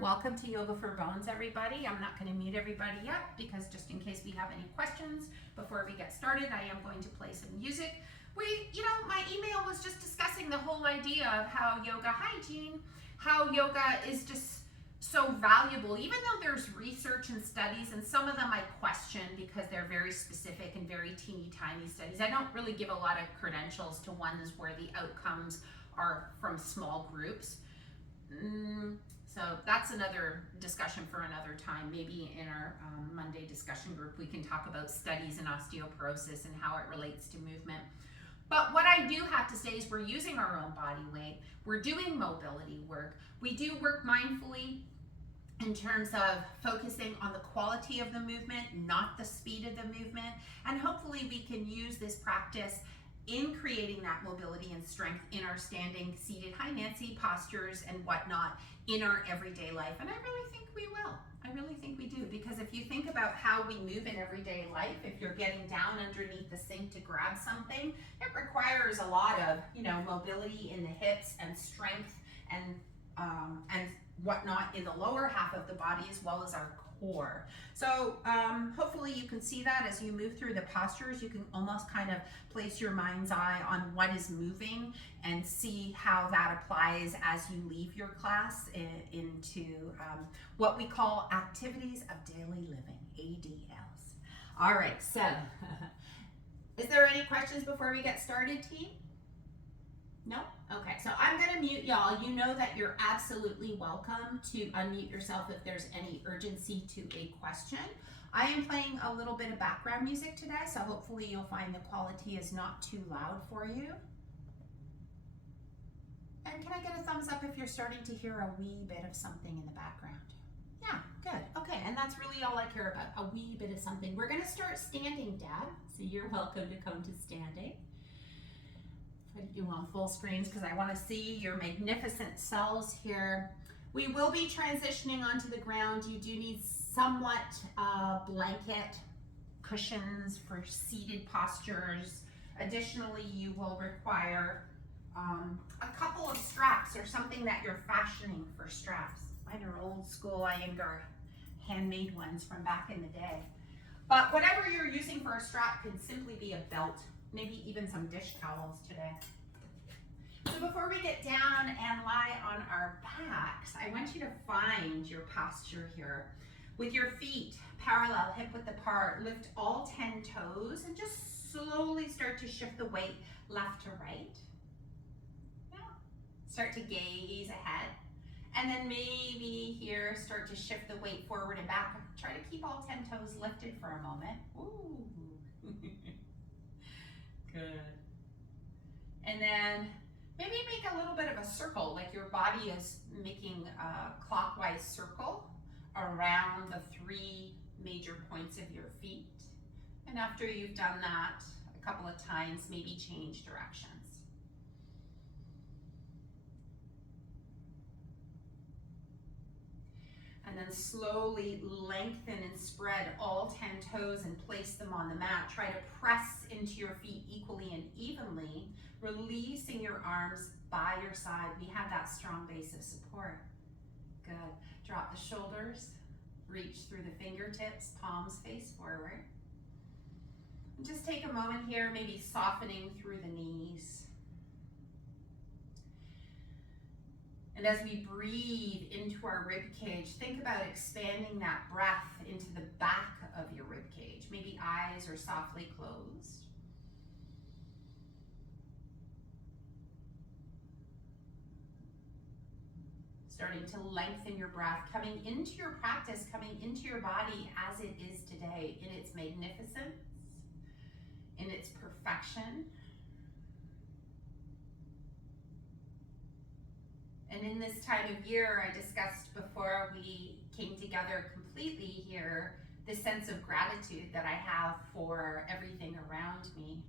Welcome to Yoga for Bones, everybody. I'm not going to mute everybody yet because just in case we have any questions before we get started, I am going to play some music. My email was just discussing the whole idea of how yoga hygiene, how yoga is just so valuable, even though there's research and studies, and some of them I question because they're very specific and very teeny tiny studies. I don't really give a lot of credentials to ones where the outcomes are from small groups. So that's another discussion for another time. Maybe in our Monday discussion group, we can talk about studies in osteoporosis and how it relates to movement. But what I do have to say is we're using our own body weight. We're doing mobility work. We do work mindfully in terms of focusing on the quality of the movement, not the speed of the movement. And hopefully we can use this practice in creating that mobility and strength in our standing, seated, high Nancy postures and whatnot in our everyday life. And I really think we will. I really think we do, because if you think about how we move in everyday life, if you're getting down underneath the sink to grab something, it requires a lot of, mobility in the hips and strength and whatnot in the lower half of the body, as well as our core. So hopefully you can see that as you move through the postures. You can almost kind of place your mind's eye on what is moving and see how that applies as you leave your class into what we call activities of daily living, ADLs. All right, so is there any questions before we get started, team? No? Okay, so I'm gonna mute y'all. You know that you're absolutely welcome to unmute yourself if there's any urgency to a question. I am playing a little bit of background music today, so hopefully you'll find the quality is not too loud for you. And can I get a thumbs up if you're starting to hear a wee bit of something in the background? Yeah, good. Okay, and that's really all I care about, a wee bit of something. We're gonna start standing, Dad, so you're welcome to come to standing. Put you on full screens because I want to see your magnificent selves here. We will be transitioning onto the ground. You do need somewhat blanket cushions for seated postures. Additionally, you will require a couple of straps or something that you're fashioning for straps. Mine are old school Iyengar handmade ones from back in the day. But whatever you're using for a strap can simply be a belt, maybe even some dish towels today. So before we get down and lie on our backs, I want you to find your posture here. With your feet parallel, hip width apart, lift all 10 toes and just slowly start to shift the weight left to right. Yeah. Start to gaze ahead. And then maybe here, start to shift the weight forward and back. Try to keep all 10 toes lifted for a moment. Ooh. Good. And then maybe make a little bit of a circle, like your body is making a clockwise circle around the 3 major points of your feet. And after you've done that a couple of times, maybe change directions. And then slowly lengthen and spread all 10 toes and place them on the mat. Try to press into your feet equally and evenly, releasing your arms by your side. We have that strong base of support. Good. Drop the shoulders, reach through the fingertips, palms face forward. And just take a moment here, maybe softening through the knees. And as we breathe into our rib cage, think about expanding that breath into the back of your rib cage. Maybe eyes are softly closed. Starting to lengthen your breath, coming into your practice, coming into your body as it is today, in its magnificence, in its perfection. And in this time of year, I discussed before we came together completely here, the sense of gratitude that I have for everything around me.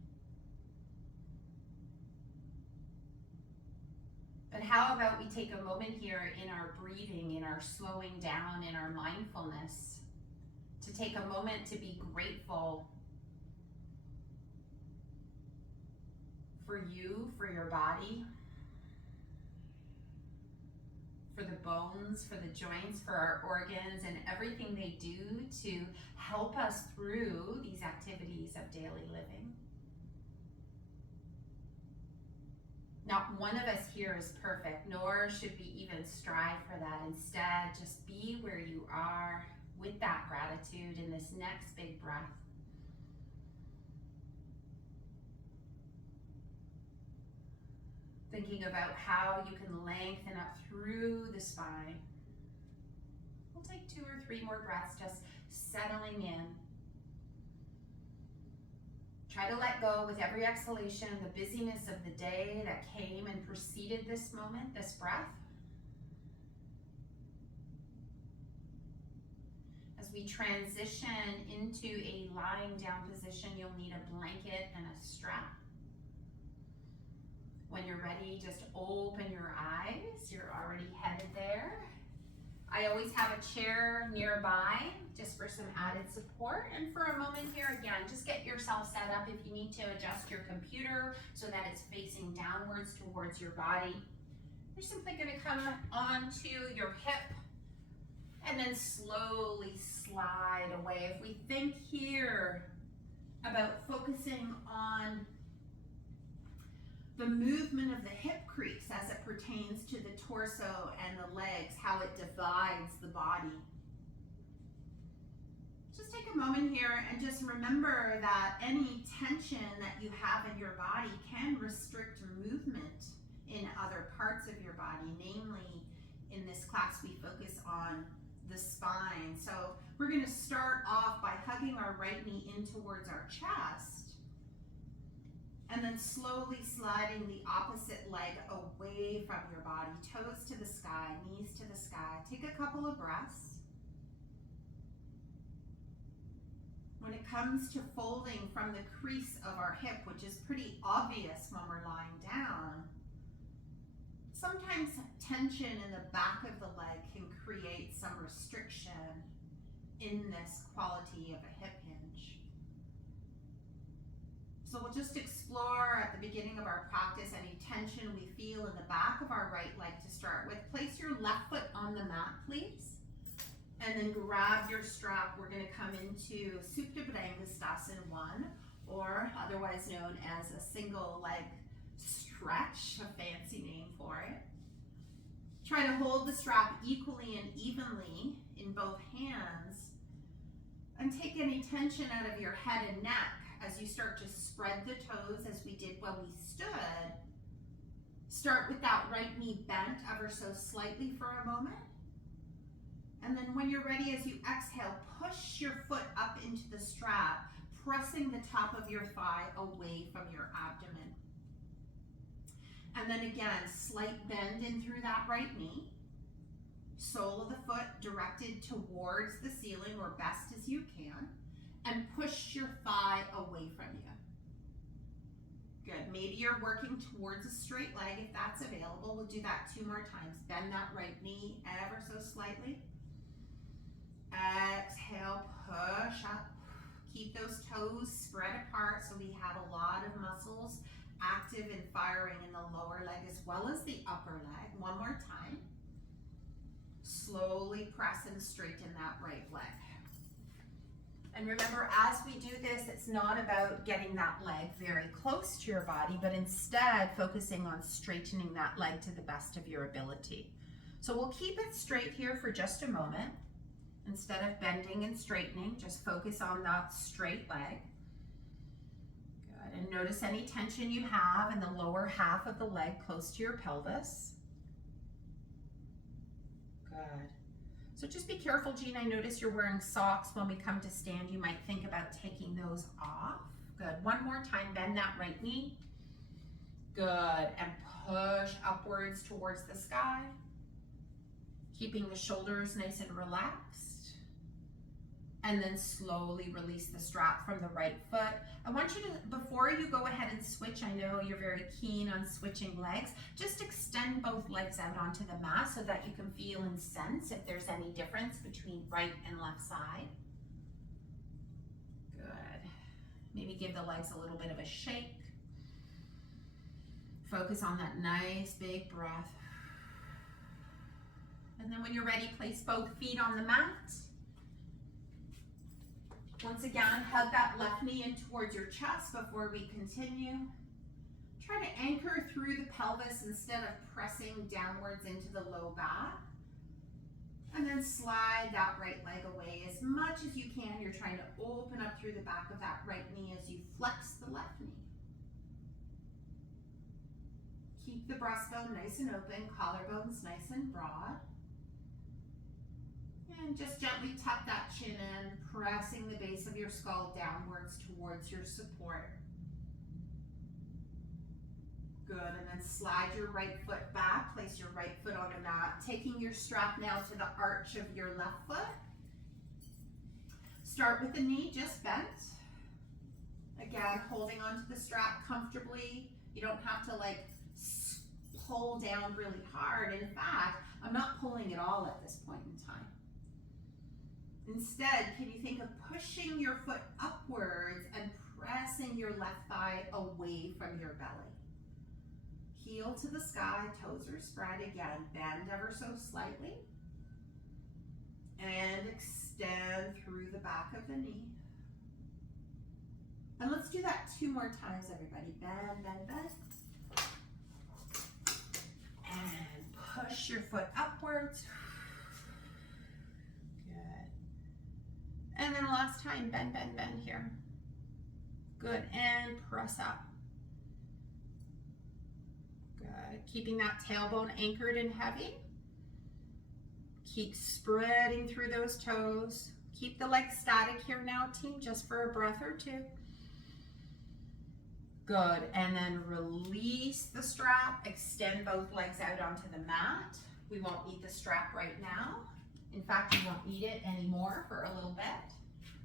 But how about we take a moment here in our breathing, in our slowing down, in our mindfulness, to take a moment to be grateful for you, for your body, for the bones, for the joints, for our organs, and everything they do to help us through these activities of daily living. Not one of us here is perfect, nor should we even strive for that. Instead, just be where you are with that gratitude in this next big breath. Thinking about how you can lengthen up through the spine. We'll take 2 or 3 more breaths, just settling in. Try to let go with every exhalation the busyness of the day that came and preceded this moment, this breath. As we transition into a lying down position, you'll need a blanket and a strap. When you're ready, just open your eyes. You're already headed there. I always have a chair nearby just for some added support. And for a moment here, again, just get yourself set up. If you need to adjust your computer so that it's facing downwards towards your body, you're simply going to come onto your hip and then slowly slide away. If we think here about focusing on the movement of the hip crease as it pertains to the torso and the legs, how it divides the body. Just take a moment here and just remember that any tension that you have in your body can restrict movement in other parts of your body. Namely, in this class, we focus on the spine. So we're going to start off by hugging our right knee in towards our chest, and then slowly sliding the opposite leg away from your body, toes to the sky, knees to the sky. Take a couple of breaths. When it comes to folding from the crease of our hip, which is pretty obvious when we're lying down, sometimes tension in the back of the leg can create some restriction in this quality of a hip hinge. So we'll just explore at the beginning of our practice any tension we feel in the back of our right leg to start with. Place your left foot on the mat, please. And then grab your strap. We're going to come into Supta Bharangasthasana 1, or otherwise known as a single leg stretch, a fancy name for it. Try to hold the strap equally and evenly in both hands, and take any tension out of your head and neck as you start to spread the toes as we did when we stood. Start with that right knee bent ever so slightly for a moment. And then when you're ready, as you exhale, push your foot up into the strap, pressing the top of your thigh away from your abdomen. And then again, slight bend in through that right knee. Sole of the foot directed towards the ceiling or best as you can. And push your thigh away from you. Good. Maybe you're working towards a straight leg if that's available. We'll do that 2 more times. Bend that right knee ever so slightly. Exhale, push up. Keep those toes spread apart so we have a lot of muscles active and firing in the lower leg as well as the upper leg. 1 more time. Slowly press and straighten that right leg. And remember, as we do this, it's not about getting that leg very close to your body, but instead focusing on straightening that leg to the best of your ability. So we'll keep it straight here for just a moment. Instead of bending and straightening, just focus on that straight leg. Good. And notice any tension you have in the lower half of the leg close to your pelvis. Good. So just be careful, Jean. I notice you're wearing socks. When we come to stand, you might think about taking those off. Good. 1 more time, bend that right knee. Good. And push upwards towards the sky. Keeping the shoulders nice and relaxed. And then slowly release the strap from the right foot. I want you to, before you go ahead and switch, I know you're very keen on switching legs, just extend both legs out onto the mat so that you can feel and sense if there's any difference between right and left side. Good. Maybe give the legs a little bit of a shake. Focus on that nice big breath. And then when you're ready, place both feet on the mat. Once again, hug that left knee in towards your chest before we continue. Try to anchor through the pelvis instead of pressing downwards into the low back. And then slide that right leg away as much as you can. You're trying to open up through the back of that right knee as you flex the left knee. Keep the breastbone nice and open, collarbones nice and broad. And just gently tuck that chin in, pressing the base of your skull downwards towards your support. Good, and then slide your right foot back, place your right foot on the mat, taking your strap now to the arch of your left foot. Start with the knee just bent. Again, holding onto the strap comfortably. You don't have to like pull down really hard. In fact, I'm not pulling at all at this point in time. Instead, can you think of pushing your foot upwards and pressing your left thigh away from your belly? Heel to the sky, toes are spread again. Bend ever so slightly. And extend through the back of the knee. And let's do that 2 more times, everybody. Bend, bend, bend. And push your foot upwards. Good. And then last time, bend, bend, bend here. Good, and press up. Good, keeping that tailbone anchored and heavy. Keep spreading through those toes. Keep the legs static here now, team, just for a breath or 2. Good, and then release the strap. Extend both legs out onto the mat. We won't need the strap right now. In fact, we won't need it anymore for a little bit,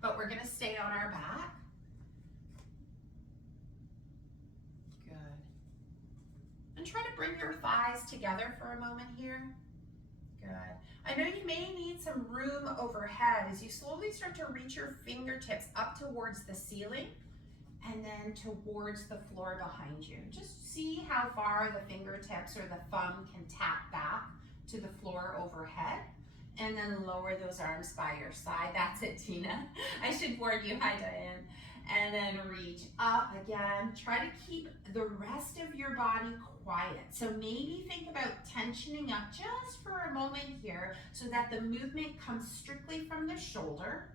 but we're gonna stay on our back. Good. And try to bring your thighs together for a moment here. Good. I know you may need some room overhead as you slowly start to reach your fingertips up towards the ceiling and then towards the floor behind you. Just see how far the fingertips or the thumb can tap back to the floor overhead, and then lower those arms by your side. That's it, Tina. I should warn you. Hi, Diane. And then reach up again. Try to keep the rest of your body quiet. So maybe think about tensioning up just for a moment here so that the movement comes strictly from the shoulder.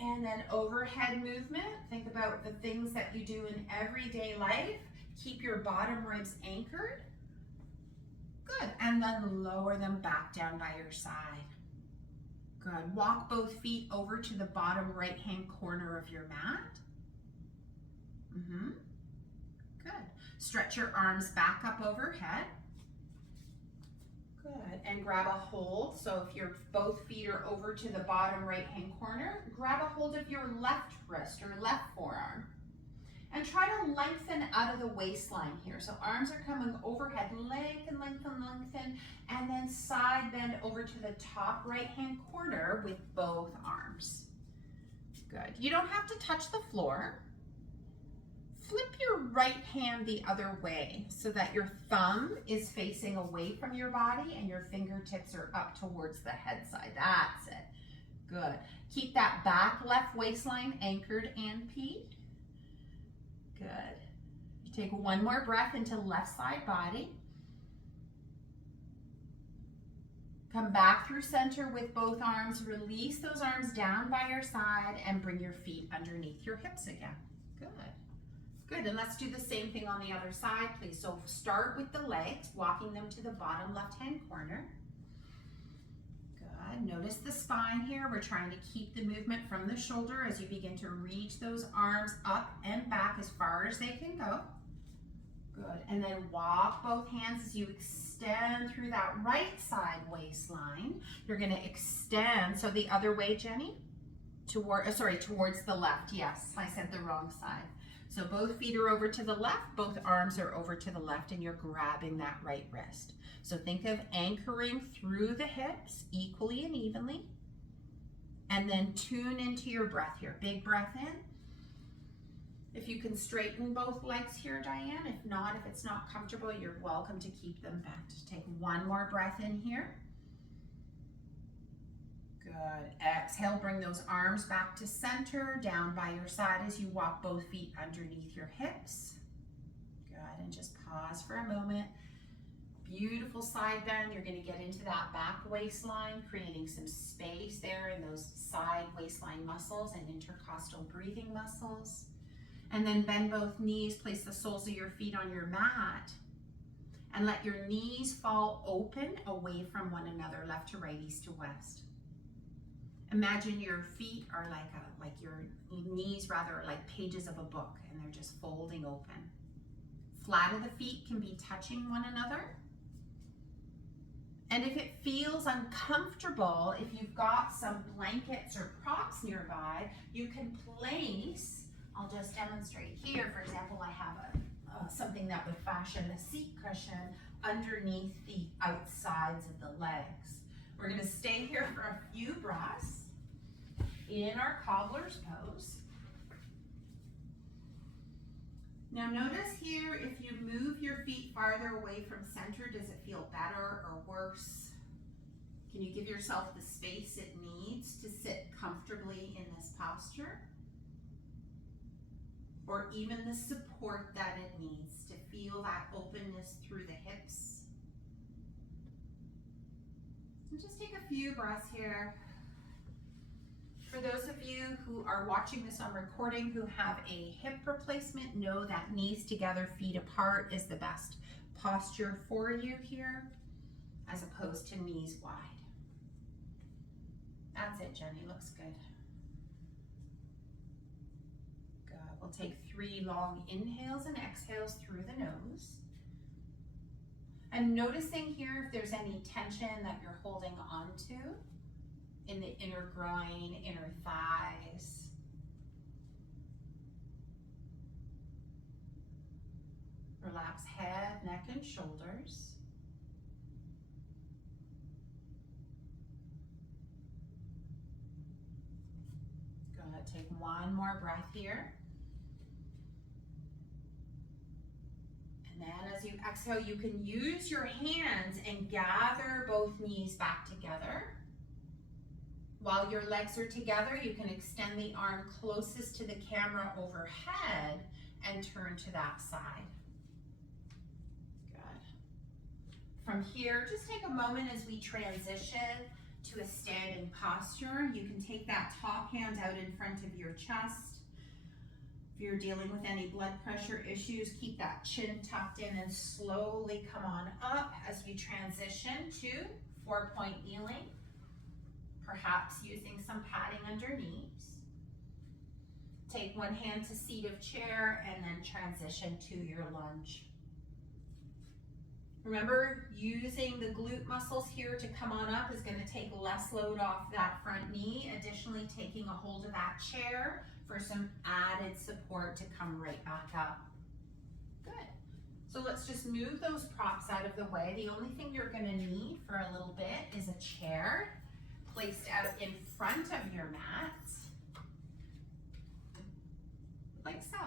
And then overhead movement. Think about the things that you do in everyday life. Keep your bottom ribs anchored. Good, and then lower them back down by your side. Good, walk both feet over to the bottom right-hand corner of your mat. Good, stretch your arms back up overhead. Good, and grab a hold. So if your both feet are over to the bottom right-hand corner, grab a hold of your left wrist or left forearm. And try to lengthen out of the waistline here. So arms are coming overhead, lengthen, lengthen, lengthen, and then side bend over to the top right-hand corner with both arms. Good. You don't have to touch the floor. Flip your right hand the other way so that your thumb is facing away from your body and your fingertips are up towards the head side. That's it. Good. Keep that back left waistline anchored and peaked. Good. You take one more breath into left side body. Come back through center with both arms. Release those arms down by your side and bring your feet underneath your hips again. Good. Good, and let's do the same thing on the other side, please. So start with the legs, walking them to the bottom left-hand corner. Good, notice the spine here. We're trying to keep the movement from the shoulder as you begin to reach those arms up and back as far as they can go. Good, and then walk both hands as you extend through that right side waistline. You're gonna extend, so the other way, Jenny? Towards the left, yes, I said the wrong side. So both feet are over to the left, both arms are over to the left, and you're grabbing that right wrist. So think of anchoring through the hips equally and evenly, and then tune into your breath here. Big breath in, If you can straighten both legs here, Diane. If not, if it's not comfortable, you're welcome to keep them bent. Take one more breath in here. Good. Exhale, bring those arms back to center, down by your side as you walk both feet underneath your hips. Good, and just pause for a moment. Beautiful side bend. You're going to get into that back waistline, creating some space there in those side waistline muscles and intercostal breathing muscles. And then bend both knees, place the soles of your feet on your mat, and let your knees fall open away from one another, left to right, east to west. Imagine your feet are like your knees rather like pages of a book, and they're just folding open. Flat of the feet can be touching one another. And if it feels uncomfortable, if you've got some blankets or props nearby, you can place, I'll just demonstrate here. For example, I have something that would fashion a seat cushion underneath the outsides of the legs. We're going to stay here for a few breaths in our cobbler's pose. Now notice here, if you move your feet farther away from center, does it feel better or worse? Can you give yourself the space it needs to sit comfortably in this posture? Or even the support that it needs to feel that openness through the hips? And just take a few breaths here. For those of you who are watching this on recording who have a hip replacement, know that knees together, feet apart is the best posture for you here, as opposed to knees wide. That's it, Jenny, looks good. Good, we'll take 3 long inhales and exhales through the nose. And noticing here if there's any tension that you're holding onto in the inner groin, inner thighs. Relax head, neck, and shoulders. Good, take one more breath here. And then as you exhale, you can use your hands and gather both knees back together. While your legs are together, you can extend the arm closest to the camera overhead and turn to that side. Good. From here, just take a moment as we transition to a standing posture. You can take that top hand out in front of your chest. If you're dealing with any blood pressure issues, keep that chin tucked in and slowly come on up as we transition to 4-point kneeling. Perhaps using some padding underneath. Take one hand to seat of chair and then transition to your lunge. Remember, using the glute muscles here to come on up is going to take less load off that front knee. Additionally, taking a hold of that chair for some added support to come right back up. Good. So let's just move those props out of the way. The only thing you're going to need for a little bit is a chair placed out in front of your mat, like so.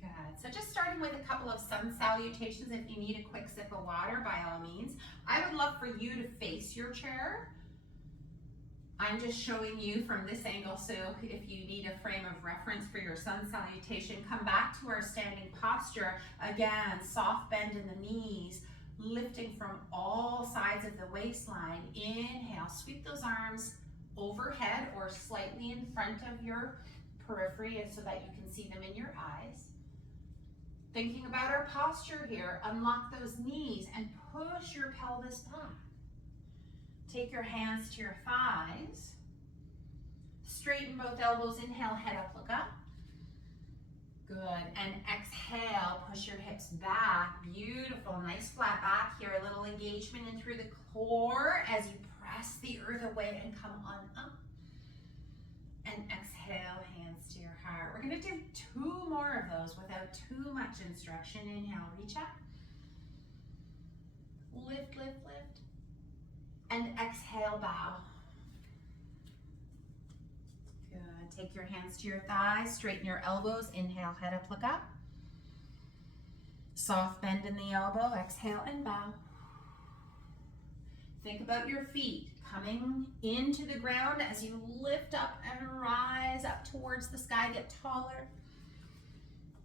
Good. So just starting with a couple of sun salutations. If you need a quick sip of water, by all means. I would love for you to face your chair. I'm just showing you from this angle, so if you need a frame of reference for your sun salutation, come back to our standing posture. Again, soft bend in the knees, lifting from all sides of the waistline. Inhale, sweep those arms overhead or slightly in front of your periphery so that you can see them in your eyes. Thinking about our posture here, unlock those knees and push your pelvis back. Take your hands to your thighs. Straighten both elbows, inhale, head up, look up. Good, and exhale, push your hips back. Beautiful, nice flat back here. A little engagement in through the core as you press the earth away and come on up. And exhale, hands to your heart. We're gonna do 2 more of those without too much instruction. Inhale, reach up. Lift, lift, lift. And exhale, bow. Good, Take your hands to your thighs, straighten your elbows. Inhale, head up, look up. Soft bend in the elbow. Exhale and bow. Think about your feet coming into the ground as you lift up and rise up towards the sky, get taller.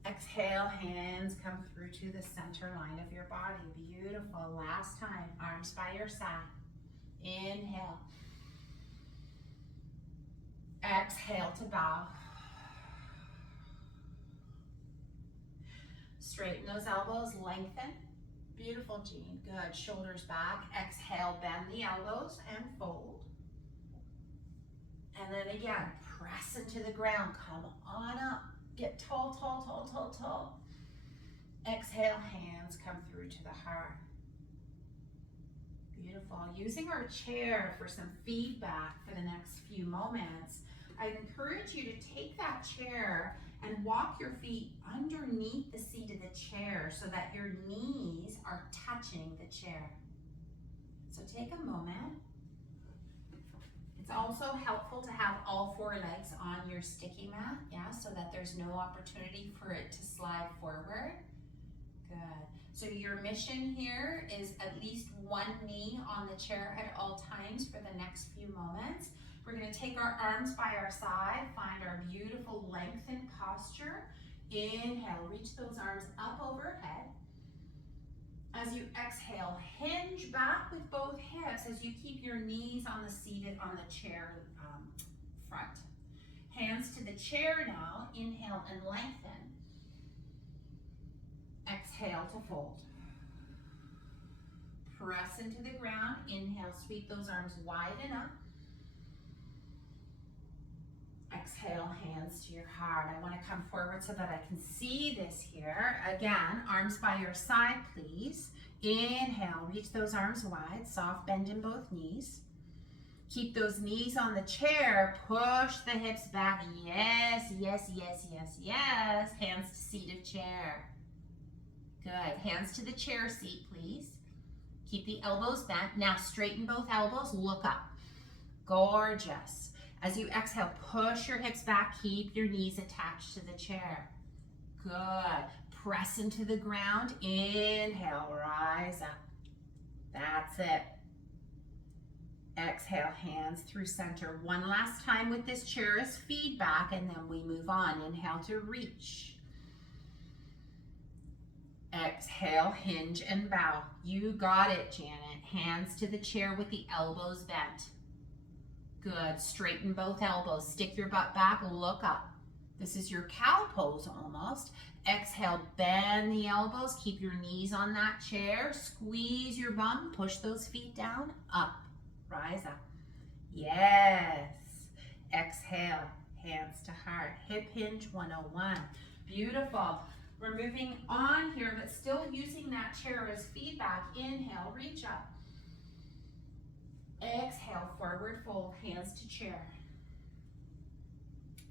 Exhale, hands come through to the center line of your body. Beautiful. Last time, arms by your side. Inhale. Exhale to bow. Straighten those elbows, lengthen. Beautiful, Jean. Good. Shoulders back. Exhale, bend the elbows and fold. And then again, press into the ground. Come on up. Get tall, tall, tall, tall, tall. Exhale, hands come through to the heart. Beautiful. Using our chair for some feedback for the next few moments, I encourage you to take that chair and walk your feet underneath the seat of the chair so that your knees are touching the chair. So take a moment. It's also helpful to have all four legs on your sticky mat, yeah, so that there's no opportunity for it to slide forward. Good. So your mission here is at least one knee on the chair at all times for the next few moments. We're going to take our arms by our side, find our beautiful lengthened posture. Inhale, reach those arms up overhead. As you exhale, hinge back with both hips as you keep your knees on the chair front. Hands to the chair now. Inhale and lengthen. Exhale to fold. Press into the ground. Inhale, sweep those arms wide and up. Exhale, hands to your heart. I want to come forward so that I can see this here. Again, arms by your side, please. Inhale, reach those arms wide. Soft bend in both knees. Keep those knees on the chair. Push the hips back. Yes, yes, yes, yes, yes. Hands to seat of chair. Good. Hands to the chair seat, please. Keep the elbows bent. Now straighten both elbows. Look up. Gorgeous. As you exhale, push your hips back. Keep your knees attached to the chair. Good. Press into the ground. Inhale, rise up. That's it. Exhale, hands through center. One last time with this chair as feedback, and then we move on. Inhale to reach. Exhale, hinge and bow. You got it, Janet. Hands to the chair with the elbows bent. Good. Straighten both elbows. Stick your butt back. Look up. This is your cow pose almost. Exhale, bend the elbows. Keep your knees on that chair. Squeeze your bum. Push those feet down. Up. Rise up. Yes. Exhale. Hands to heart. Hip hinge 101. Beautiful. We're moving on here, but still using that chair as feedback. Inhale, reach up. Exhale, forward fold, hands to chair.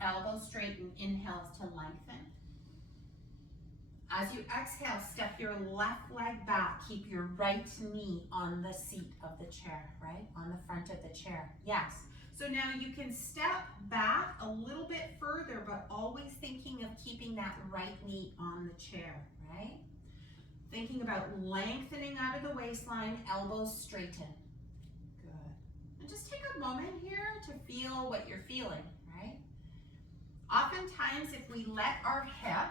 Elbows straighten, inhales to lengthen. As you exhale, step your left leg back. Keep your right knee on the seat of the chair, right? On the front of the chair. Yes. So now you can step back a little bit further, but always thinking of keeping that right knee on the chair, right? Thinking about lengthening out of the waistline, elbows straighten. Good. And just take a moment here to feel what you're feeling, right? Oftentimes, if we let our hip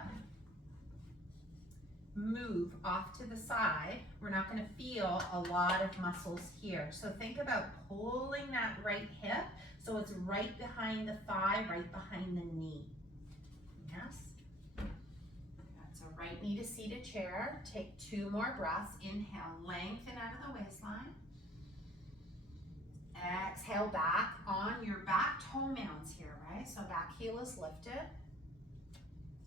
move off to the side, we're not going to feel a lot of muscles here. So think about pulling that right hip so it's right behind the thigh, right behind the knee. Yes? That's a right knee to seated chair. Take 2 more breaths. Inhale, lengthen out of the waistline. Exhale, back on your back toe mounds here, right? So back heel is lifted.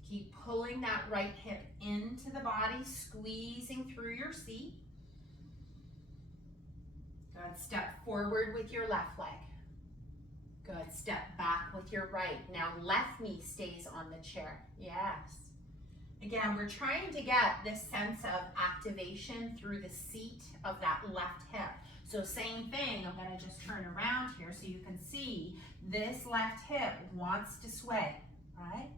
Keep pulling that right hip into the body, squeezing through your seat. Good. Step forward with your left leg. Good. Step back with your right. Now left knee stays on the chair. Yes. Again, we're trying to get this sense of activation through the seat of that left hip. So same thing, I'm gonna just turn around here so you can see this left hip wants to sway, right?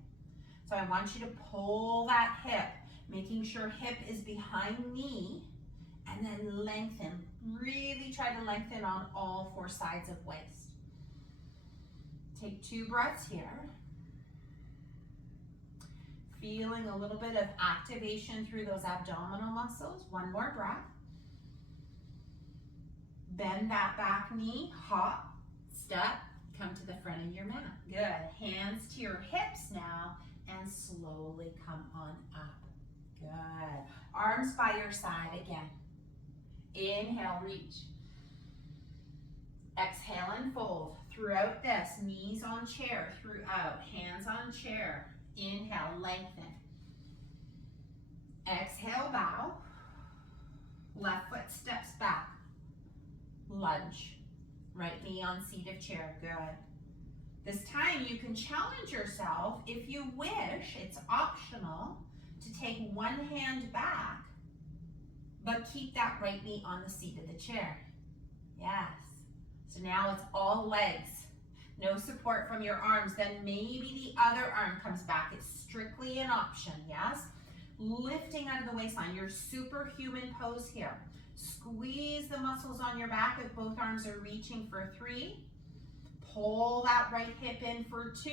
So I want you to pull that hip, making sure hip is behind knee, and then lengthen. Really try to lengthen on all 4 sides of waist. Take 2 breaths here. Feeling a little bit of activation through those abdominal muscles. 1 more breath. Bend that back knee, hop, step, come to the front of your mat. Good. Hands to your hips now and slowly come on up. Good. Arms by your side again. Inhale, reach. Exhale and fold. Throughout this, knees on chair, throughout, hands on chair. Inhale, lengthen. Exhale, bow. Left foot steps back. Lunge. Right knee on seat of chair. Good. This time you can challenge yourself. If you wish, it's optional to take one hand back, but keep that right knee on the seat of the chair. Yes. So now it's all legs. No support from your arms. Then maybe the other arm comes back. It's strictly an option, yes? Lifting out of the waistline. Your superhuman pose here. Squeeze the muscles on your back if both arms are reaching for 3. Pull that right hip in for 2.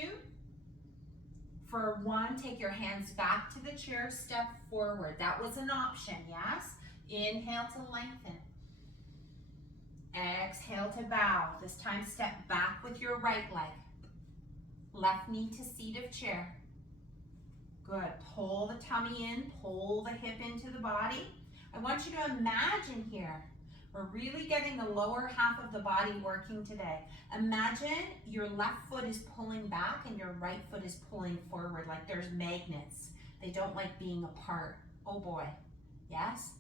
For 1, take your hands back to the chair, step forward. That was an option, yes? Inhale to lengthen. Exhale to bow. This time step back with your right leg. Left knee to seat of chair. Good. Pull the tummy in, pull the hip into the body. I want you to imagine here, we're really getting the lower half of the body working today. Imagine your left foot is pulling back and your right foot is pulling forward, like there's magnets. They don't like being apart. Oh boy. Yes?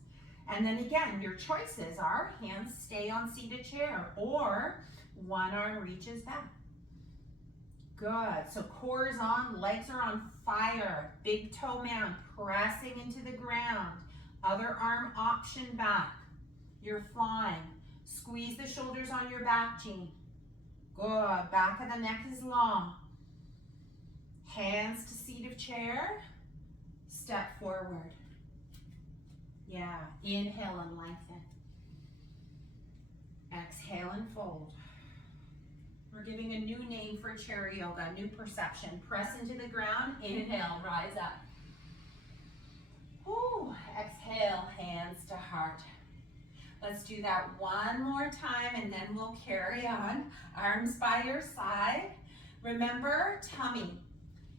And then again, your choices are hands stay on seated chair or one arm reaches back. Good. So core is on, legs are on fire. Big toe mound, pressing into the ground. Other arm option back. You're flying. Squeeze the shoulders on your back, Jean. Good. Back of the neck is long. Hands to seat of chair. Step forward. Yeah. Inhale and lengthen. Exhale and fold. We're giving a new name for chair yoga, new perception. Press into the ground. Inhale, rise up. Whew. Exhale, hands to heart. Let's do that one more time and then we'll carry on. Arms by your side. Remember, tummy.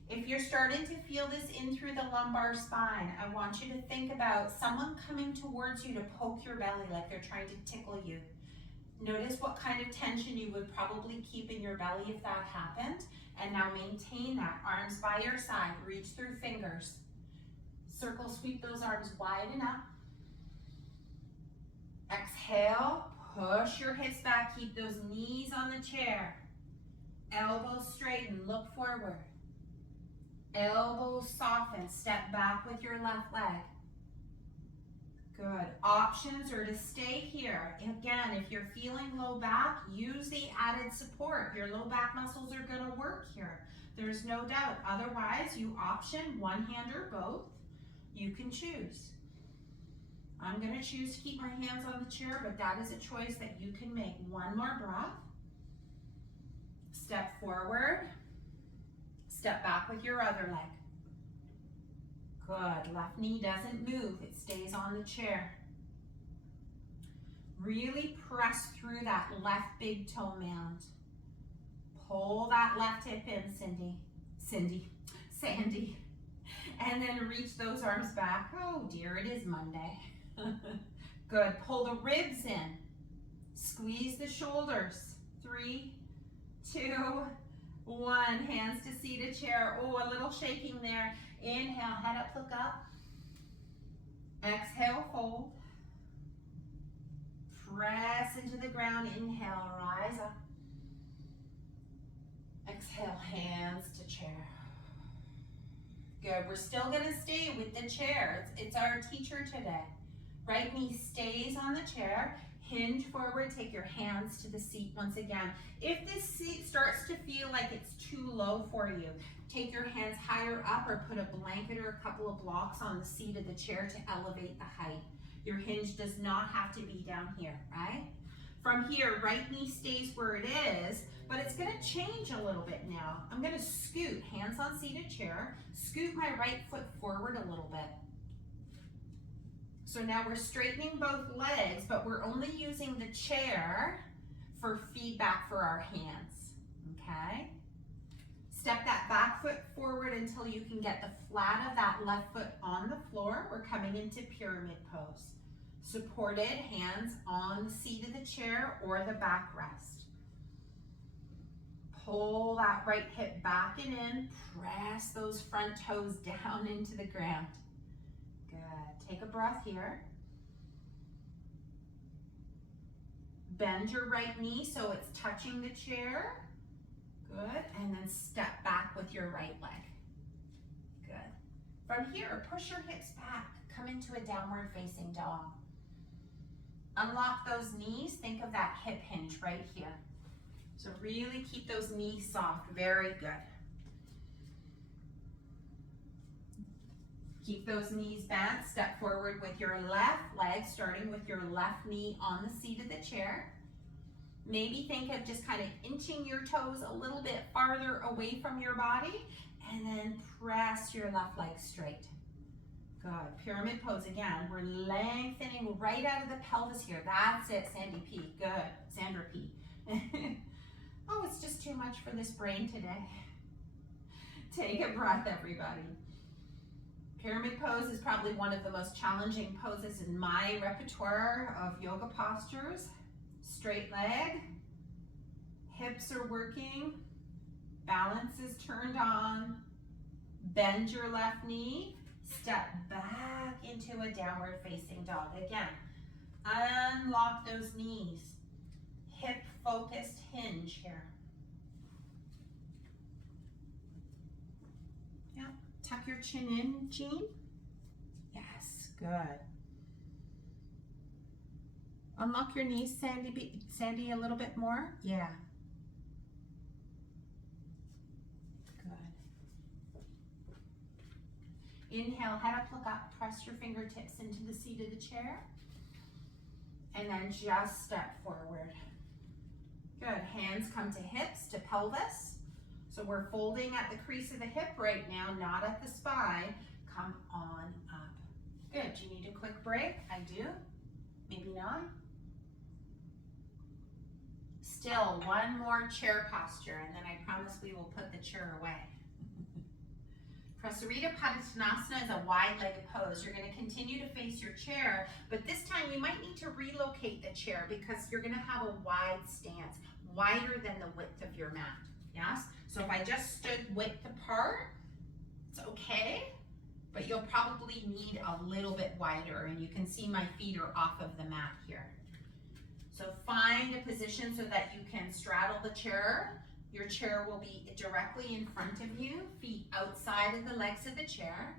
If you're starting to feel this in through the lumbar spine, I want you to think about someone coming towards you to poke your belly like they're trying to tickle you. Notice what kind of tension you would probably keep in your belly if that happened. And now maintain that. Arms by your side. Reach through fingers. Circle, sweep those arms wide enough. Exhale, push your hips back. Keep those knees on the chair. Elbows straighten, look forward. Elbows soften, step back with your left leg. Good. Options are to stay here. Again, if you're feeling low back, use the added support. Your low back muscles are going to work here. There's no doubt. Otherwise, you option one hand or both. You can choose. I'm going to choose to keep my hands on the chair, but that is a choice that you can make. One more breath. Step forward. Step back with your other leg. Good. Left knee doesn't move. It stays on the chair. Really press through that left big toe mound. Pull that left hip in, Sandy. And then reach those arms back. Oh dear, it is Monday. Good. Pull the ribs in. Squeeze the shoulders. 3, 2, 1. Hands to seated chair. Oh, a little shaking there. Inhale, head up, look up. Exhale, fold. Press into the ground. Inhale, rise up. Exhale, hands to chair. Good. We're still going to stay with the chair. It's our teacher today. Right knee stays on the chair. Hinge forward, take your hands to the seat once again. If this seat starts to feel like it's too low for you, take your hands higher up or put a blanket or a couple of blocks on the seat of the chair to elevate the height. Your hinge does not have to be down here, right? From here, right knee stays where it is, but it's gonna change a little bit now. I'm gonna scoot, hands on seated chair, scoot my right foot forward a little bit. So now we're straightening both legs, but we're only using the chair for feedback for our hands, okay? Step that back foot forward until you can get the flat of that left foot on the floor. We're coming into pyramid pose. Supported, hands on the seat of the chair or the backrest. Pull that right hip back and in. Press those front toes down into the ground. Good. Take a breath here. Bend your right knee so it's touching the chair. Good. And then step back with your right leg. Good. From here, push your hips back. Come into a downward facing dog. Unlock those knees. Think of that hip hinge right here. So really keep those knees soft. Very good. Keep those knees bent. Step forward with your left leg, starting with your left knee on the seat of the chair. Maybe think of just kind of inching your toes a little bit farther away from your body, and then press your left leg straight. Good. Pyramid pose again. We're lengthening right out of the pelvis here. That's it, Sandy P. Good. Sandra P. Oh, it's just too much for this brain today. Take a breath, everybody. Pyramid pose is probably one of the most challenging poses in my repertoire of yoga postures. Straight leg, hips are working, balance is turned on, bend your left knee, step back into a downward facing dog. Again, unlock those knees, hip focused hinge here. Yeah, tuck your chin in, Jean. Yes, good. Unlock your knees, Sandy, a little bit more. Yeah. Good. Inhale, head up, look up, press your fingertips into the seat of the chair. And then just step forward. Good, hands come to hips, to pelvis. So we're folding at the crease of the hip right now, not at the spine. Come on up. Good, do you need a quick break? I do, maybe not. Still, one more chair posture, and then I promise we will put the chair away. Prasarita Padottanasana is a wide-legged pose. You're going to continue to face your chair, but this time you might need to relocate the chair because you're going to have a wide stance, wider than the width of your mat. Yes? So if I just stood width apart, it's okay, but you'll probably need a little bit wider, and you can see my feet are off of the mat here. So find a position so that you can straddle the chair. Your chair will be directly in front of you, feet outside of the legs of the chair.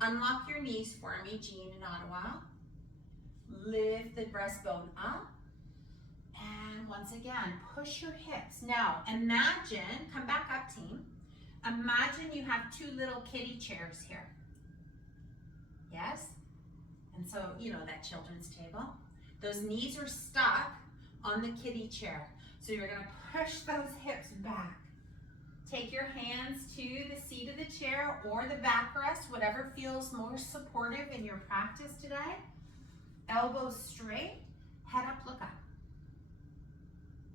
Unlock your knees for me, Jean in Ottawa. Lift the breastbone up. And once again, push your hips. Now, imagine, come back up, team. Imagine you have two little kiddie chairs here. Yes? And so, you know that children's table. Those knees are stuck on the kiddie chair. So you're going to push those hips back. Take your hands to the seat of the chair or the backrest, whatever feels more supportive in your practice today. Elbows straight, head up, look up.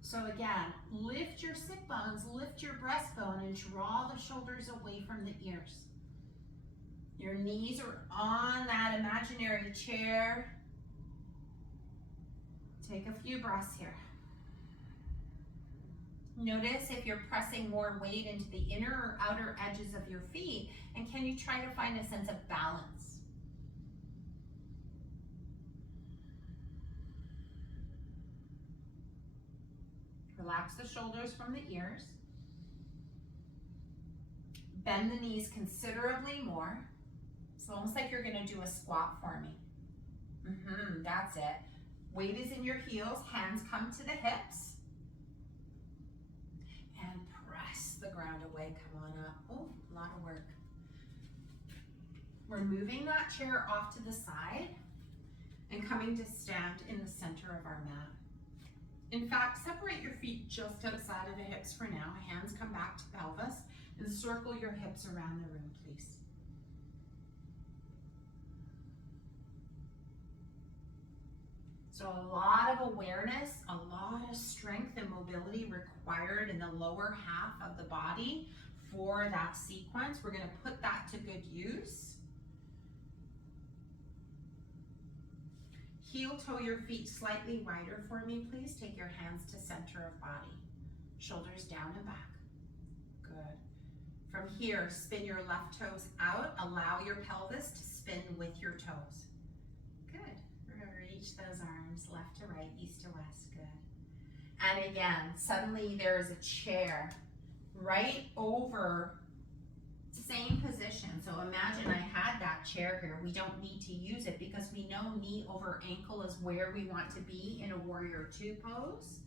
So again, lift your sit bones, lift your breastbone, and draw the shoulders away from the ears. Your knees are on that imaginary chair. Take a few breaths here. Notice if you're pressing more weight into the inner or outer edges of your feet, and can you try to find a sense of balance? Relax the shoulders from the ears. Bend the knees considerably more. It's almost like you're going to do a squat for me. That's it. Weight is in your heels, hands come to the hips. And press the ground away, come on up. Oh, a lot of work. We're moving that chair off to the side and coming to stand in the center of our mat. In fact, separate your feet just outside of the hips for now. Hands come back to pelvis and circle your hips around the room, please. So a lot of awareness, a lot of strength and mobility required in the lower half of the body for that sequence. We're going to put that to good use. Heel toe your feet slightly wider for me, please. Take your hands to center of body. Shoulders down and back. Good. From here, spin your left toes out. Allow your pelvis to spin with your toes. Good. We're going to reach those arms left to right, east to west. Good. And again, suddenly there is a chair right over, same position. So imagine I had that chair here. We don't need to use it because we know knee over ankle is where we want to be in a warrior two pose.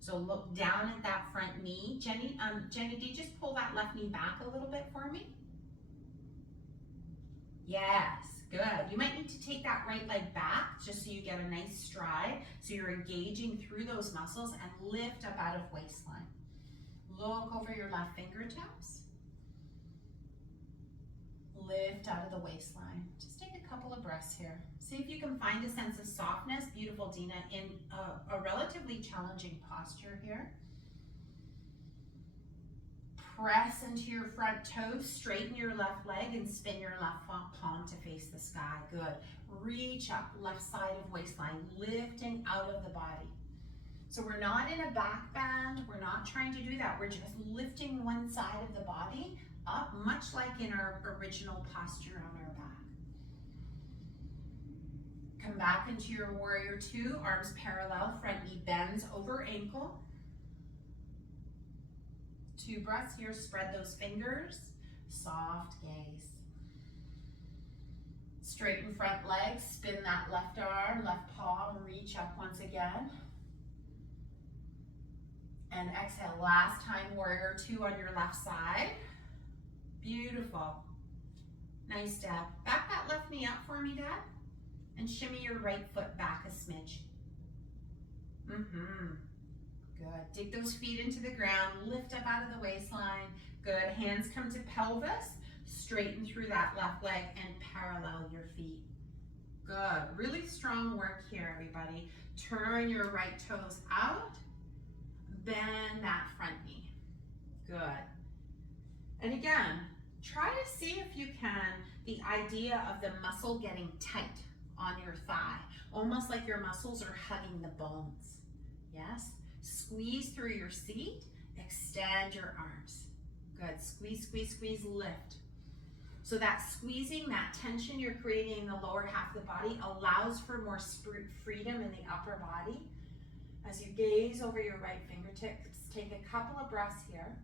So look down at that front knee. Jenny, do you just pull that left knee back a little bit for me? Yes, good. You might need to take that right leg back just so you get a nice stride. So you're engaging through those muscles and lift up out of waistline. Look over your left fingertips. Lift out of the waistline. Just take a couple of breaths here. See if you can find a sense of softness, beautiful Dina, in a relatively challenging posture here. Press into your front toes, straighten your left leg and spin your left palm to face the sky. Good. Reach up, left side of waistline, lifting out of the body. So we're not in a back bend, we're not trying to do that. We're just lifting one side of the body up, much like in our original posture on our back. Come back into your warrior two, arms parallel, front knee bends over ankle. 2 breaths here, spread those fingers, soft gaze. Straighten front leg, spin that left arm, left palm, reach up once again. And exhale, last time, warrior two on your left side. Beautiful. Nice step. Back that left knee up for me, Dad. And shimmy your right foot back a smidge. Good. Dig those feet into the ground. Lift up out of the waistline. Good. Hands come to pelvis. Straighten through that left leg and parallel your feet. Good. Really strong work here, everybody. Turn your right toes out. Bend that front knee. Good. And again, try to see if you can, the idea of the muscle getting tight on your thigh, almost like your muscles are hugging the bones. Yes? Squeeze through your seat, extend your arms. Good. Squeeze, squeeze, squeeze, lift. So that squeezing, that tension you're creating in the lower half of the body allows for more freedom in the upper body. As you gaze over your right fingertips, take a couple of breaths here.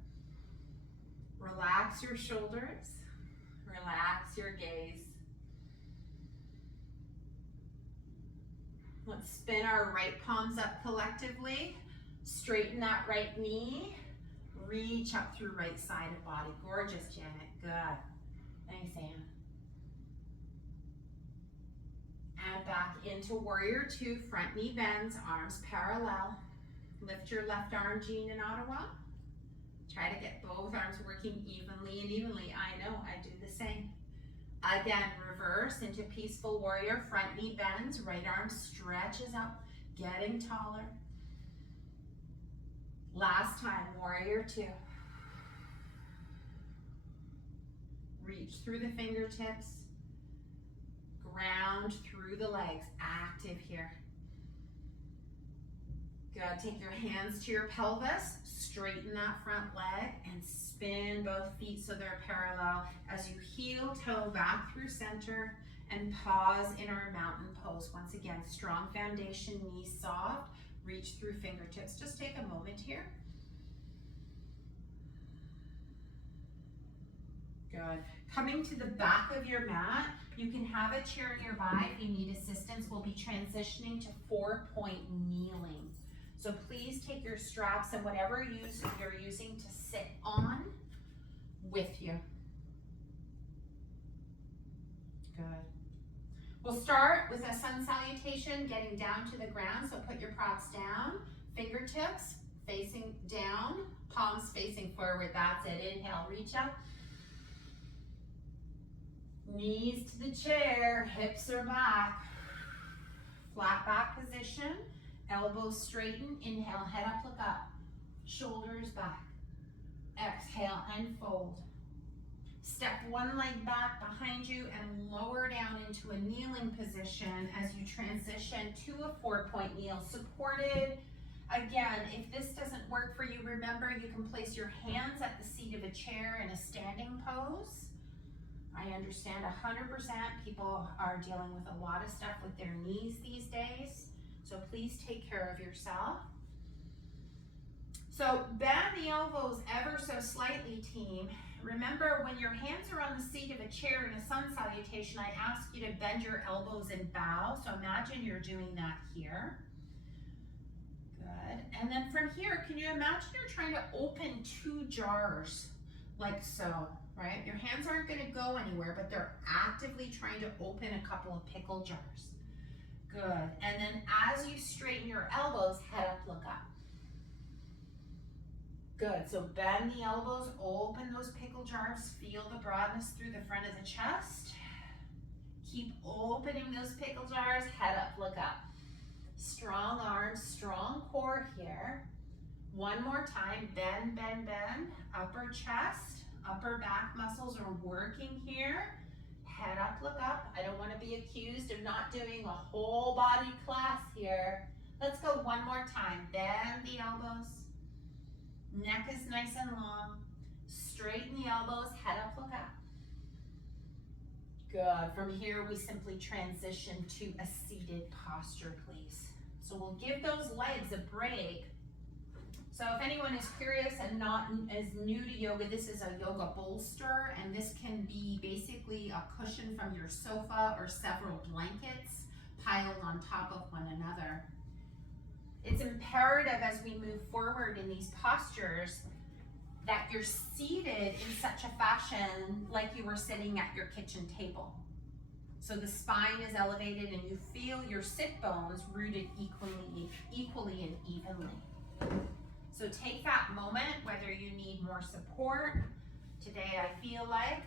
Relax your shoulders, relax your gaze. Let's spin our right palms up collectively. Straighten that right knee. Reach up through right side of body. Gorgeous, Janet. Good. Nice, Anne. And back into warrior two. Front knee bends, arms parallel. Lift your left arm, Jean in Ottawa. Try to get both arms working evenly and evenly. I know, I do the same. Again, reverse into peaceful warrior. Front knee bends, right arm stretches up, getting taller. Last time, warrior two. Reach through the fingertips. Ground through the legs, active here. Good, take your hands to your pelvis, straighten that front leg and spin both feet so they're parallel as you heel toe back through center and pause in our mountain pose. Once again, strong foundation, knees soft, reach through fingertips. Just take a moment here. Good. Coming to the back of your mat, you can have a chair nearby if you need assistance. We'll be transitioning to 4-point kneeling. So please take your straps and whatever you're using to sit on with you. Good. We'll start with a sun salutation, getting down to the ground. So put your props down, fingertips facing down, palms facing forward. That's it. Inhale, reach up. Knees to the chair, hips are back. Flat back position, elbows straighten. Inhale, head up, look up. Shoulders back. Exhale and fold. Step one leg back behind you and lower down into a kneeling position as you transition to a 4-point kneel, supported. Again, if this doesn't work for you, remember you can place your hands at the seat of a chair in a standing pose. I understand 100% people are dealing with a lot of stuff with their knees these days, so please take care of yourself. So bend the elbows ever so slightly, team. Remember, when your hands are on the seat of a chair in a sun salutation, I ask you to bend your elbows and bow. So imagine you're doing that here. Good. And then from here, can you imagine you're trying to open 2 jars like so, right? Your hands aren't going to go anywhere, but they're actively trying to open a couple of pickle jars. Good. And then as you straighten your elbows, head up, look up. Good, so bend the elbows, open those pickle jars, feel the broadness through the front of the chest. Keep opening those pickle jars, head up, look up. Strong arms, strong core here. One more time, bend, bend, bend. Upper chest, upper back muscles are working here. Head up, look up. I don't want to be accused of not doing a whole body class here. Let's go one more time. Bend the elbows. Neck is nice and long. Straighten the elbows, head up, look up. Good. From here, we simply transition to a seated posture, please. So we'll give those legs a break. So if anyone is curious and not as new to yoga, this is a yoga bolster, and this can be basically a cushion from your sofa or several blankets piled on top of one another. It's imperative as we move forward in these postures that you're seated in such a fashion like you were sitting at your kitchen table. So the spine is elevated and you feel your sit bones rooted equally and evenly. So take that moment, whether you need more support. Today I feel like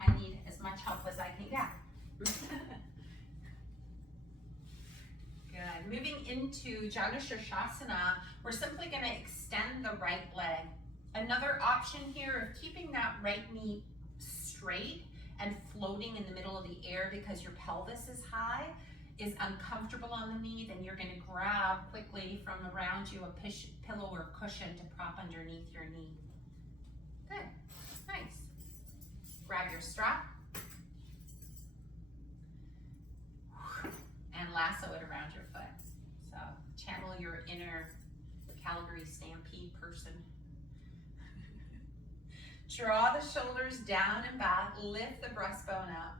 I need as much help as I can get. Good. Moving into Janu Shirshasana, we're simply going to extend the right leg. Another option here of keeping that right knee straight and floating in the middle of the air because your pelvis is high is uncomfortable on the knee, then you're going to grab quickly from around you a pillow or cushion to prop underneath your knee. Good. Nice. Grab your strap and lasso it around your foot. So channel your inner Calgary Stampede person. Draw the shoulders down and back, lift the breastbone up.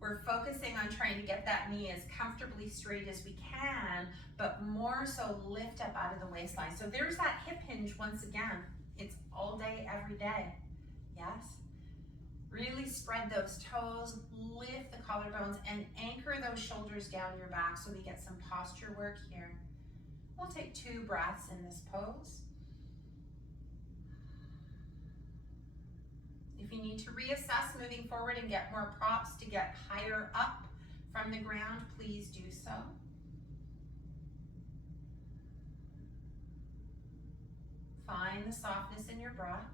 We're focusing on trying to get that knee as comfortably straight as we can, but more so lift up out of the waistline. So there's that hip hinge once again. It's all day, every day. Yes? Really spread those toes, lift the collarbones, and anchor those shoulders down your back so we get some posture work here. We'll take 2 breaths in this pose. If you need to reassess moving forward and get more props to get higher up from the ground, please do so. Find the softness in your breath.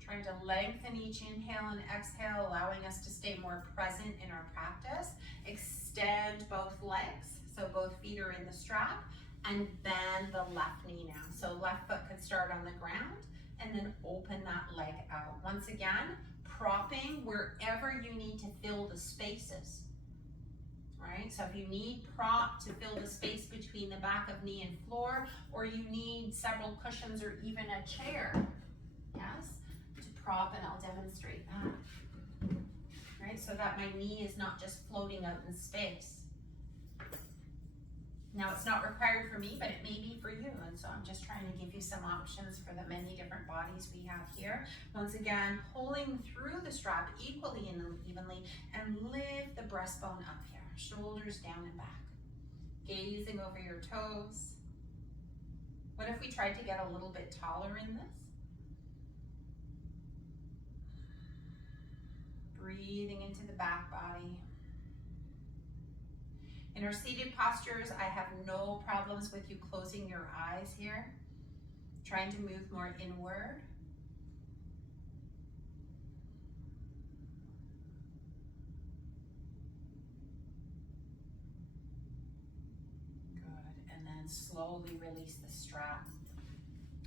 Trying to lengthen each inhale and exhale, allowing us to stay more present in our practice. Extend both legs, so both feet are in the strap, and bend the left knee now. So left foot could start on the ground and then open that leg out. Once again, propping wherever you need to fill the spaces, right? right? So if you need prop to fill the space between the back of knee and floor, or you need several cushions or even a chair, yes, to prop, and I'll demonstrate that, right? So that my knee is not just floating out in space. Now, it's not required for me, but it may be for you, and so I'm just trying to give you some options for the many different bodies we have here. Once again, pulling through the strap equally and evenly, and lift the breastbone up here, shoulders down and back. Gazing over your toes. What if we tried to get a little bit taller in this? Breathing into the back body. In our seated postures, I have no problems with you closing your eyes here, trying to move more inward. Good, and then slowly release the strap.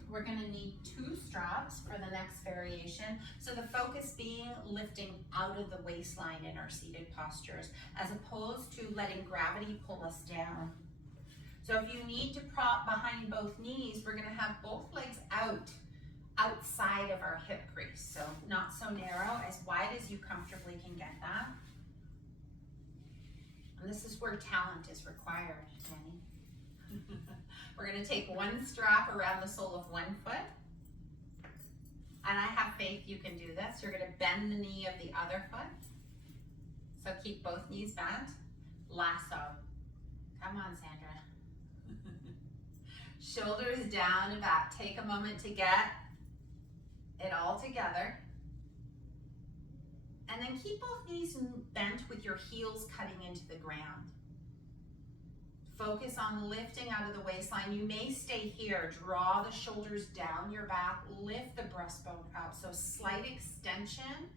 We're going to need 2 straps for the next variation. So the focus being lifting out of the waistline in our seated postures, as opposed to letting gravity pull us down. So if you need to prop behind both knees, we're going to have both legs outside of our hip crease. So not so narrow, as wide as you comfortably can get that. And this is where talent is required, Jenny. We're going to take 1 strap around the sole of 1 foot. And I have faith you can do this. You're going to bend the knee of the other foot. So keep both knees bent. Lasso. Come on, Sandra. Shoulders down and back. Take a moment to get it all together. And then keep both knees bent with your heels cutting into the ground. Focus on lifting out of the waistline. You may stay here. Draw the shoulders down your back. Lift the breastbone up. So slight extension.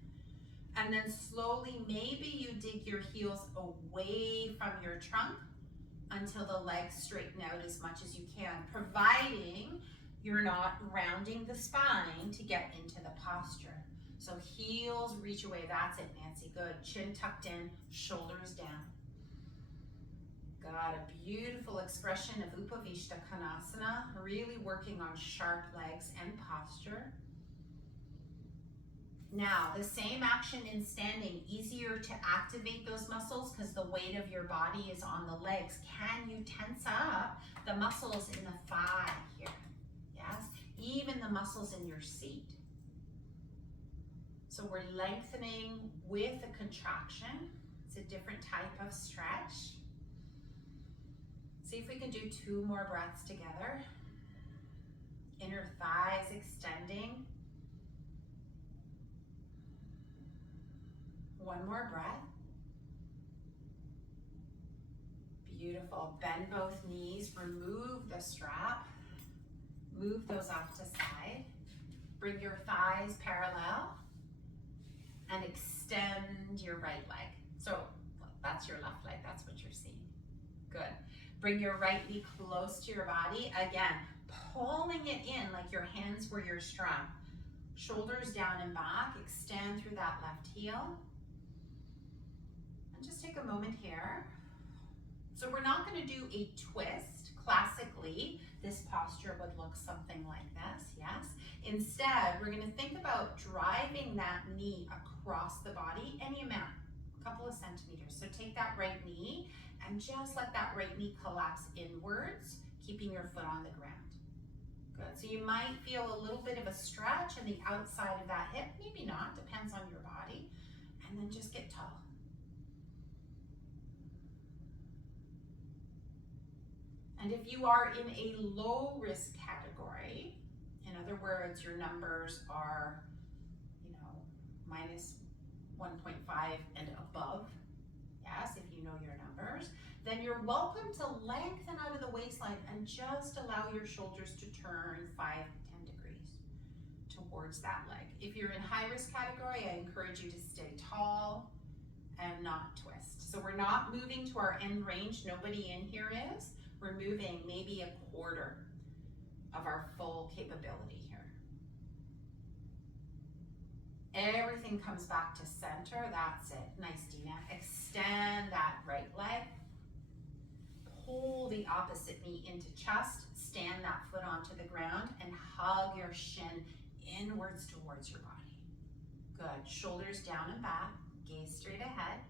And then slowly, maybe you dig your heels away from your trunk until the legs straighten out as much as you can, providing you're not rounding the spine to get into the posture. So heels reach away. That's it, Nancy. Good. Chin tucked in, shoulders down. Got a beautiful expression of Upavishta Konasana, really working on sharp legs and posture. Now, the same action in standing, easier to activate those muscles because the weight of your body is on the legs. Can you tense up the muscles in the thigh here? Yes, even the muscles in your seat. So we're lengthening with a contraction. It's a different type of stretch. See if we can do 2 more breaths together. Inner thighs extending. 1 more breath. Beautiful. Bend both knees. Remove the strap. Move those off to side. Bring your thighs parallel. And extend your right leg. So that's your left leg. That's what you're seeing. Good. Bring your right knee close to your body. Again, pulling it in like your hands were your strap. Shoulders down and back. Extend through that left heel. And just take a moment here. So we're not going to do a twist. Classically, this posture would look something like this, yes? Instead, we're going to think about driving that knee across the body any amount, a couple of centimeters. So take that right knee and just let that right knee collapse inwards, keeping your foot on the ground. Good. So you might feel a little bit of a stretch in the outside of that hip, maybe not, depends on your body. And then just get tall. And if you are in a low risk category, in other words, your numbers are, minus 1.5 and above, yes, if you know your numbers, then you're welcome to lengthen out of the waistline and just allow your shoulders to turn 5 to 10 degrees towards that leg. If you're in high risk category, I encourage you to stay tall and not twist. So we're not moving to our end range. Nobody in here is. We're moving maybe a quarter of our full capability here. Everything comes back to center. That's it. Nice, Dina. Extend that right leg. the opposite knee into chest. Stand that foot onto the ground and hug your shin inwards towards your body. Good. Shoulders down and back. Gaze straight ahead.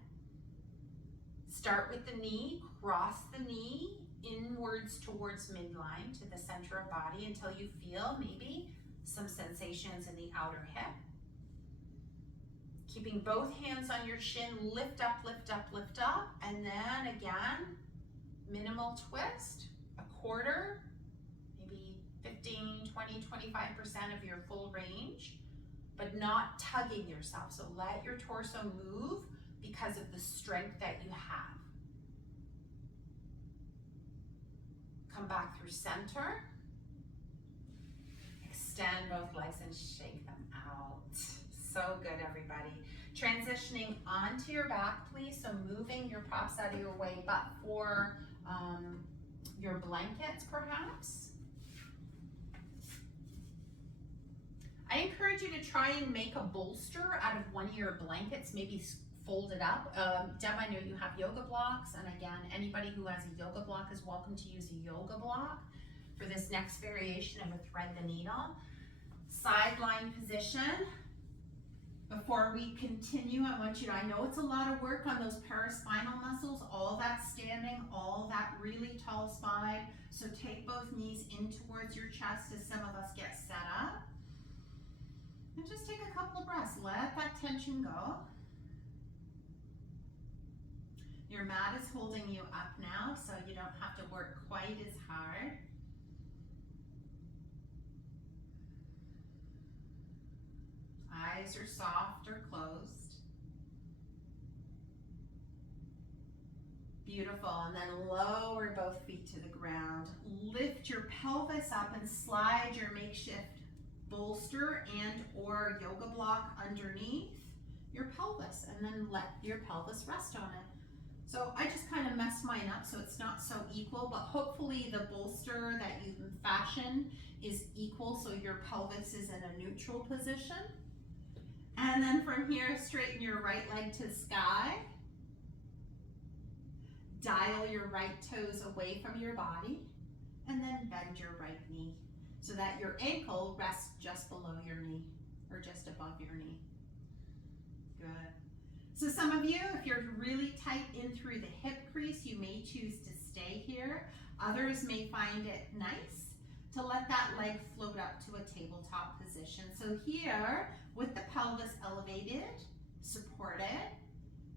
Start with the knee. Cross the knee inwards towards midline to the center of body until you feel maybe some sensations in the outer hip. Keeping both hands on your shin, lift up, lift up, lift up, and then again, minimal twist, a quarter, maybe 15, 20, 25% of your full range, but not tugging yourself. So let your torso move because of the strength that you have. Come back through center. Extend both legs and shake them out. So good, everybody. Transitioning onto your back, please. So moving your props out of your way, but for your blankets, perhaps. I encourage you to try and make a bolster out of one of your blankets, maybe fold it up. Deb, I know you have yoga blocks, and again, anybody who has a yoga block is welcome to use a yoga block for this next variation of a thread the needle. Sideline position. Before we continue, I want you to, I know it's a lot of work on those paraspinal muscles, all that standing, all that really tall spine. So take both knees in towards your chest as some of us get set up. And just take a couple of breaths. Let that tension go. Your mat is holding you up now, so you don't have to work quite as hard. Eyes are soft or closed. Beautiful, and then lower both feet to the ground. Lift your pelvis up and slide your makeshift bolster and or yoga block underneath your pelvis, and then let your pelvis rest on it. So I just kind of messed mine up so it's not so equal, but hopefully the bolster that you fashion is equal so your pelvis is in a neutral position. And then from here, straighten your right leg to the sky. Dial your right toes away from your body, and then bend your right knee so that your ankle rests just below your knee or just above your knee. Good. So some of you, if you're really tight in through the hip crease, you may choose to stay here. Others may find it nice to let that leg float up to a tabletop position. So here, with the pelvis elevated, supported,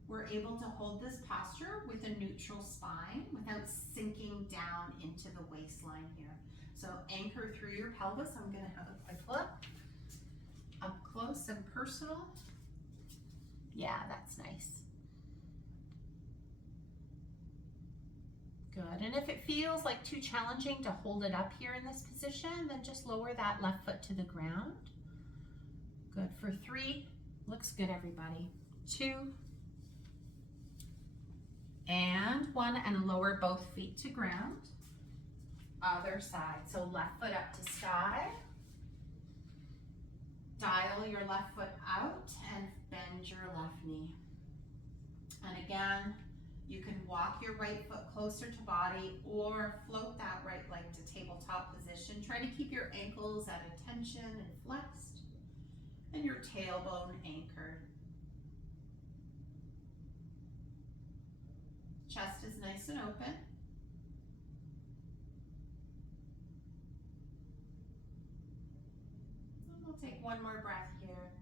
we're able to hold this posture with a neutral spine without sinking down into the waistline here. So anchor through your pelvis. I'm going to have a quick look up close and personal. Yeah, that's nice. Good, and if it feels like too challenging to hold it up here in this position, then just lower that left foot to the ground. Good, for 3, looks good everybody. 2, and 1, and lower both feet to ground. Other side, so left foot up to sky. Dial your left foot out and bend your left knee. And again, you can walk your right foot closer to body or float that right leg to tabletop position. Try to keep your ankles at attention and flexed and your tailbone anchored. Chest is nice and open. And we'll take one more breath here.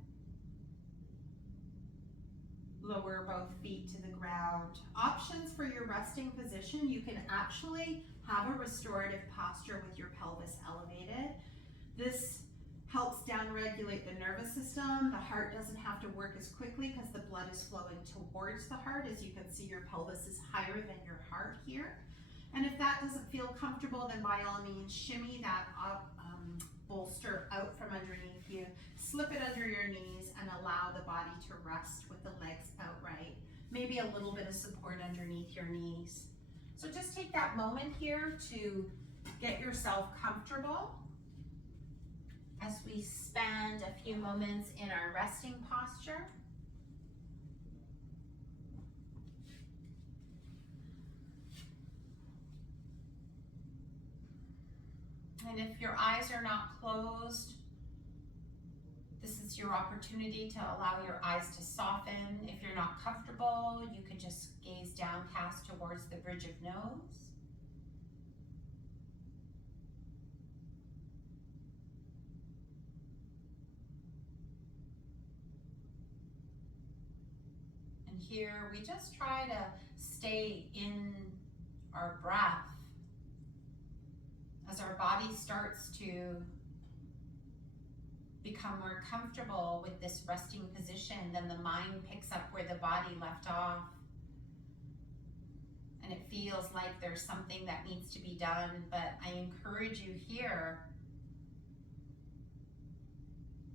Lower both feet to the ground. Options for your resting position, you can actually have a restorative posture with your pelvis elevated. This helps downregulate the nervous system. The heart doesn't have to work as quickly because the blood is flowing towards the heart. As you can see, your pelvis is higher than your heart here. And if that doesn't feel comfortable, then by all means, shimmy that bolster out from underneath you. Slip it under your knees and allow the body to rest with the legs outright. Maybe a little bit of support underneath your knees. So just take that moment here to get yourself comfortable as we spend a few moments in our resting posture. And if your eyes are not closed, this is your opportunity to allow your eyes to soften. If you're not comfortable, you could just gaze downcast towards the bridge of nose. And here we just try to stay in our breath as our body starts to become more comfortable with this resting position. Then the mind picks up where the body left off, and it feels like there's something that needs to be done. But I encourage you here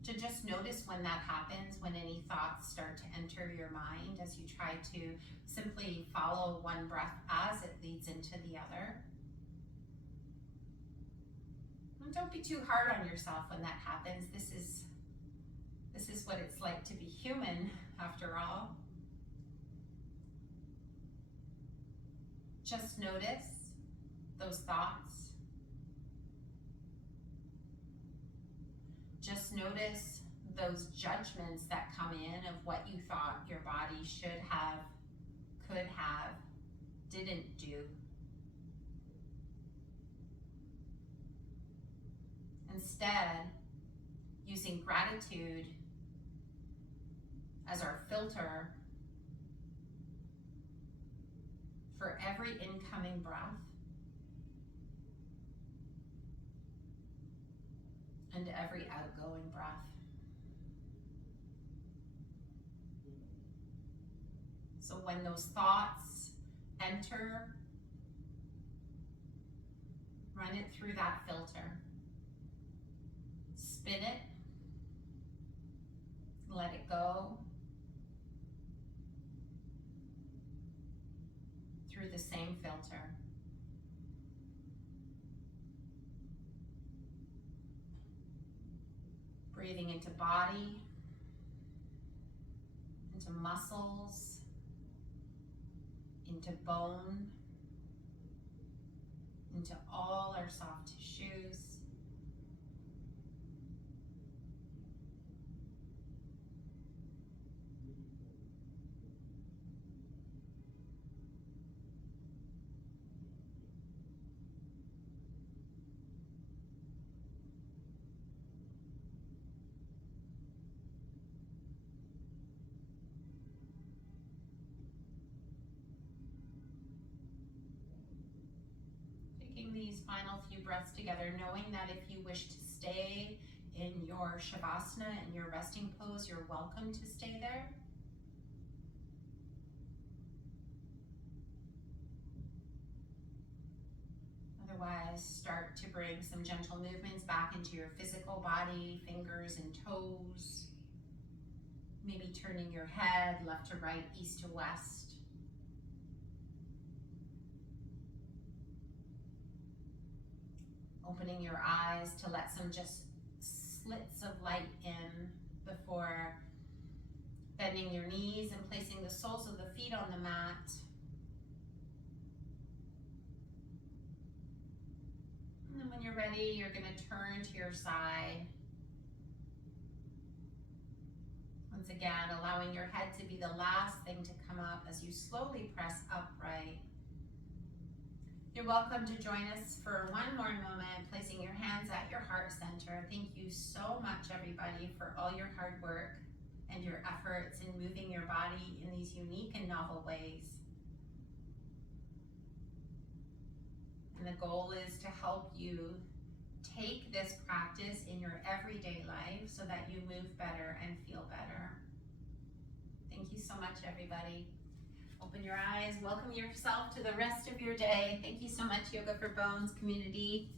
to just notice when that happens, when any thoughts start to enter your mind, as you try to simply follow one breath as it leads into the other. And don't be too hard on yourself when that happens. This is what it's like to be human, after all. Just notice those thoughts. Just notice those judgments that come in of what you thought your body should have, could have, didn't do. Instead, using gratitude as our filter for every incoming breath and every outgoing breath. So when those thoughts enter, run it through that filter. Spin it, let it go through the same filter. Breathing into body, into muscles, into bone, into all our soft tissues. These final few breaths together, knowing that if you wish to stay in your Shavasana, in your resting pose, you're welcome to stay there. Otherwise, start to bring some gentle movements back into your physical body, fingers and toes. Maybe turning your head left to right, east to west. Opening your eyes to let some just slits of light in before bending your knees and placing the soles of the feet on the mat. And then when you're ready, you're going to turn to your side. Once again, allowing your head to be the last thing to come up as you slowly press upright. You're welcome to join us for one more moment, placing your hands at your heart center. Thank you so much, everybody, for all your hard work and your efforts in moving your body in these unique and novel ways. And the goal is to help you take this practice in your everyday life so that you move better and feel better. Thank you so much, everybody. Open your eyes, welcome yourself to the rest of your day. Thank you so much, Yoga for Bones community.